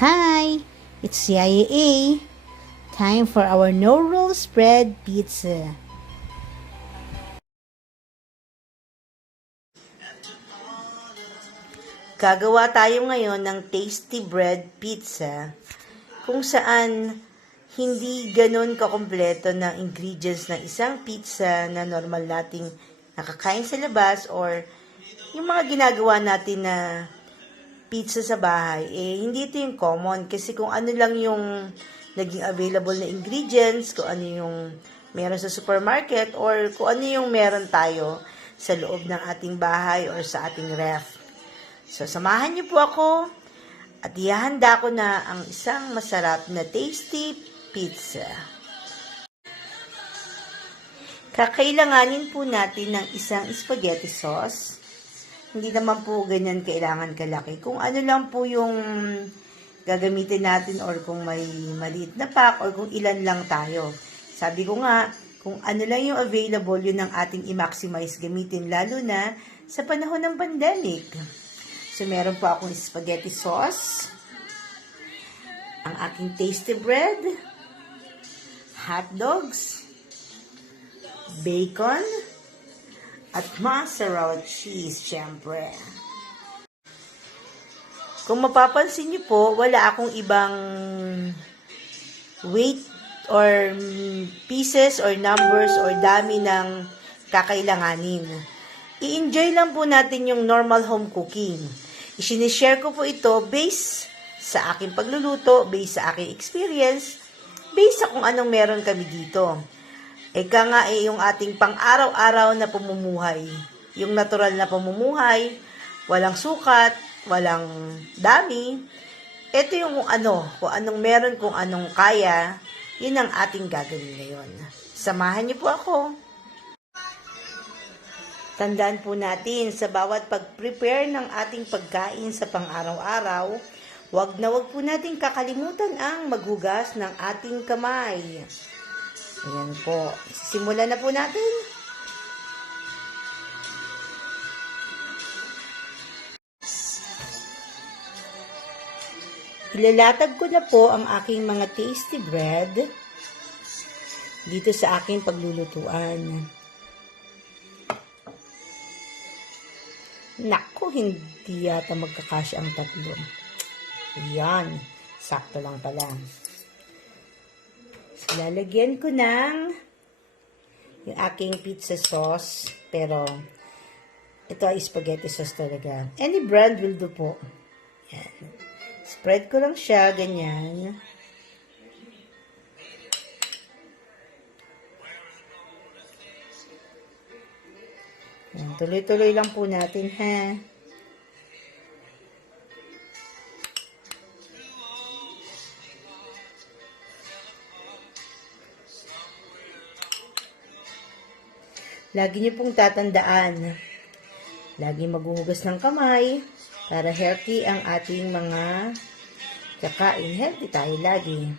Hi, it's Yaya. Time for our no-roll spread pizza. Gagawa tayo ngayon ng tasty bread pizza kung saan hindi ganon kakompleto ng ingredients ng isang pizza na normal nating nakakain sa labas or yung mga ginagawa natin na pizza sa bahay, hindi ito yung common kasi kung ano lang yung naging available na ingredients, kung ano yung meron sa supermarket or kung ano yung meron tayo sa loob ng ating bahay or sa ating ref. So, samahan niyo po ako at ihahanda ko na ang isang masarap na tasty pizza. Kakailanganin po natin ng isang spaghetti sauce. Hindi naman po ganyan kailangan kalaki. Kung ano lang po yung gagamitin natin or kung may maliit na pack or kung ilan lang tayo. Sabi ko nga, kung ano lang yung available, yun ang ating i-maximize gamitin, lalo na sa panahon ng pandemic. So, meron po akong spaghetti sauce, ang aking tasty bread, hot dogs, bacon, at mozzarella cheese, syempre. Kung mapapansin niyo po, wala akong ibang weight or pieces or numbers or dami ng kakailanganin. I-enjoy lang po natin yung normal home cooking. I-share ko po ito based sa aking pagluluto, based sa aking experience, based sa kung anong meron kami dito. Eka nga yung ating pang-araw-araw na pamumuhay. Yung natural na pamumuhay, walang sukat, walang dami. Ito yung kung anong meron, kung anong kaya, yun ang ating gagawin ngayon. Samahan niyo po ako. Tandaan po natin, sa bawat pag-prepare ng ating pagkain sa pang-araw-araw, wag na wag po natin kakalimutan ang maghugas ng ating kamay. Ayan po. Simulan na po natin. Ilalatag ko na po ang aking mga tasty bread dito sa aking paglulutuan. Naku, hindi yata magkakasya ang tatlo. Ayan, sakto lang pala. So, lalagyan ko ng yung aking pizza sauce, pero ito ay spaghetti sauce talaga. Any brand will do po. Yan. Spread ko lang siya, ganyan. Yan, tuloy-tuloy lang po natin, ha. Lagi niyo pong tatandaan, lagi maghuhugas ng kamay para healthy ang ating mga kakain. Healthy tayo lagi.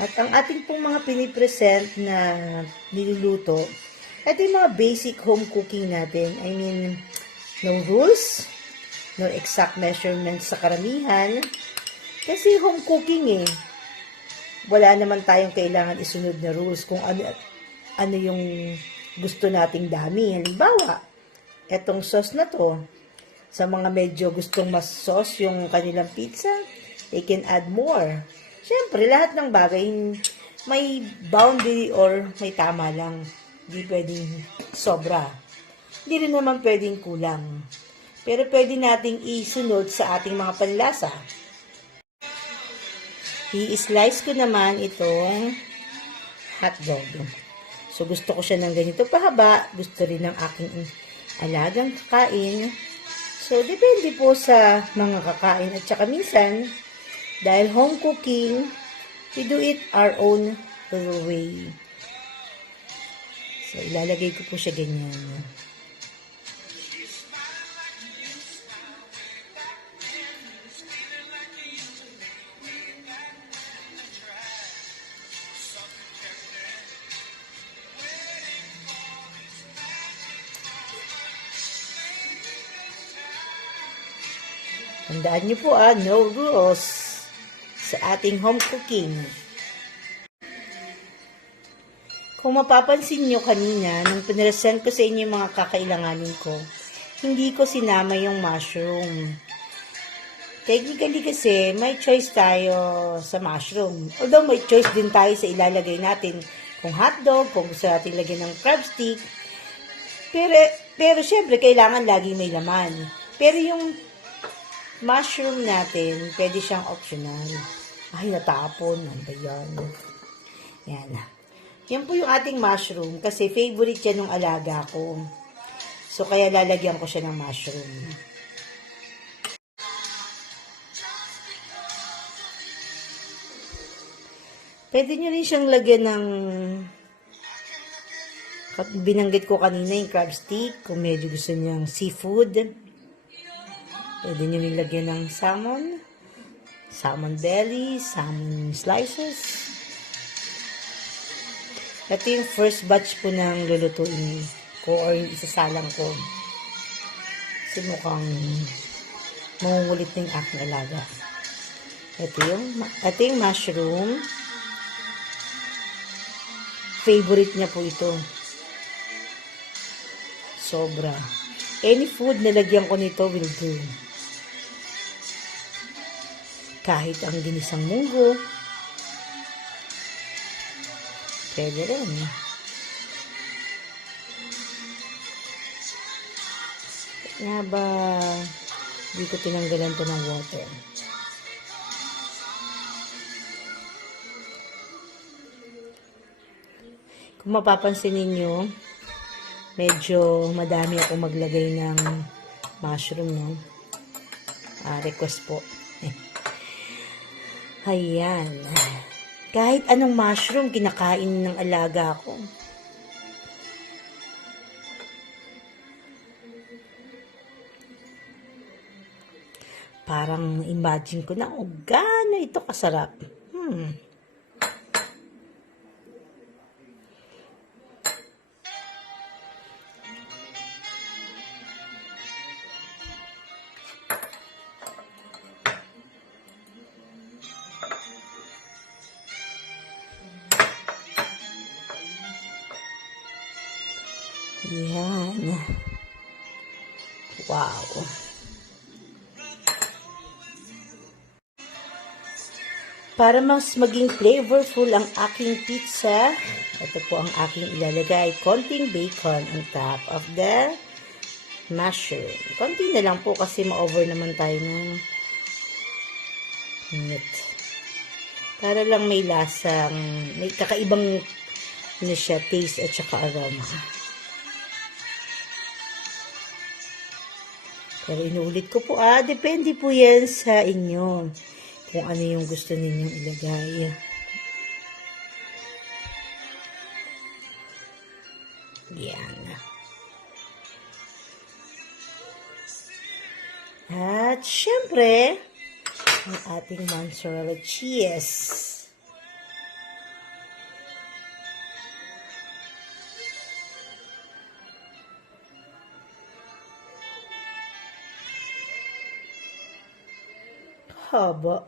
At ang ating pong mga pinipresent na niluluto, ito yung mga basic home cooking natin. I mean, no rules, no exact measurements sa karamihan. Kasi home cooking wala naman tayong kailangan isunod na rules kung ano yung gusto nating dami. Halimbawa, etong sauce na to, sa mga medyo gustong mas sauce yung kanilang pizza, they can add more. Siyempre, lahat ng bagay may boundary or may tama lang. Hindi pwedeng sobra. Hindi rin naman pwedeng kulang. Pero pwede nating isunod sa ating mga panlasa. I-slice ko naman itong hotdog. So, gusto ko siya ng ganito pahaba. Gusto rin ng aking alagang kakain. So, depende po sa mga kakain. At saka minsan, dahil home cooking, we do it our own way. So, ilalagay ko po siya ganyan. Tandaan niyo po no rules sa ating home cooking. Kung mapapansin nyo kanina, nung pinresent ko sa inyo yung mga kakailanganin ko, hindi ko sinama yung mushroom. Technically kasi, may choice tayo sa mushroom. Although may choice din tayo sa ilalagay natin kung hotdog, kung gusto natin lagyan ng crab stick. Pero syempre, kailangan lagi may laman. Pero yung mushroom natin, pwede siyang optional. Ay, natapon. Ano ba yan? Yan. Yan po yung ating mushroom kasi favorite yan ng alaga ko. So, kaya lalagyan ko siya ng mushroom. Pwede nyo rin siyang lagyan ng binanggit ko kanina yung crab stick. Kung medyo gusto niyang seafood. Pwede nyo rin lagyan ng salmon. Salmon belly, salmon slices. Ito yung first batch po ng lulutuin ko or yung isasalang ko. Kasi mukhang mangungulit na yung aking alaga. Ito yung mushroom. Favorite niya po ito. Sobra. Any food na lagyan ko nito will do. Kahit ang ginisang munggo. Pwede rin. Nga ba, hindi ko tinanggalan to ng water. Kung mapapansin ninyo, medyo madami ako maglagay ng mushroom, no? Request po. Ayan. Kahit anong mushroom, kinakain ng alaga ko. Parang imagine ko na, gaano ito kasarap. Yan. Wow. Para mas maging flavorful ang aking pizza, ito po ang aking ilalagay. Konting bacon on top of the mushroom. Konti na lang po kasi ma-over naman tayo ng meat. Para lang may lasang, may kakaibang siya, taste at saka aroma. Pero inuulit ko po, depende po yan sa inyo. Kung ano yung gusto ninyong ilagay. Yan. At syempre, ang ating mozzarella cheese. Haba.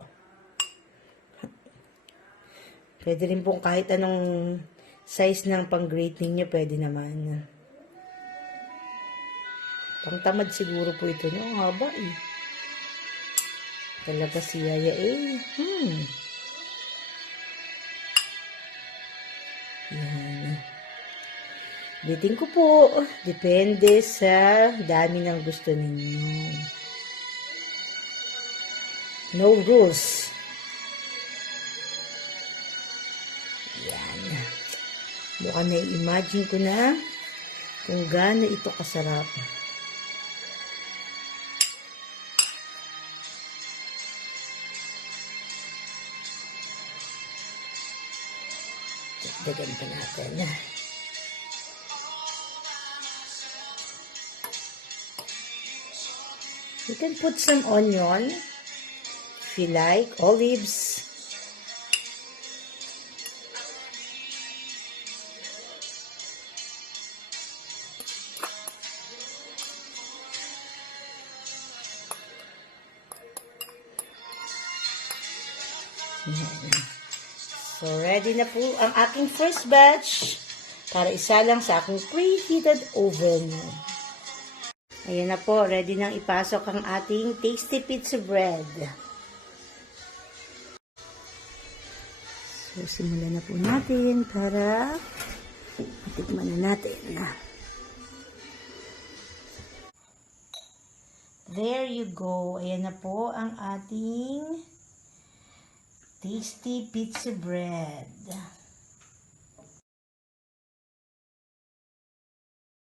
Pwede rin pong kahit anong size ng pang-grate ninyo, pwede naman. Pangtamad siguro po ito, no? Ang haba eh. Talaga si Yaya eh. Yan. Bitin ko po. Depende sa dami ng gusto ninyo. No rules. Yan. Mukhang na-imagine ko na kung gaano ito kasarap. Dagan pa natin. You can put some onion if you like, olives. Yan. So, ready na po ang aking first batch para isa lang sa aking preheated oven. Ayan na po, ready nang ipasok ang ating tasty pizza bread. So, simulan na po natin para matikman na natin. There you go. Ayan na po ang ating tasty pizza bread.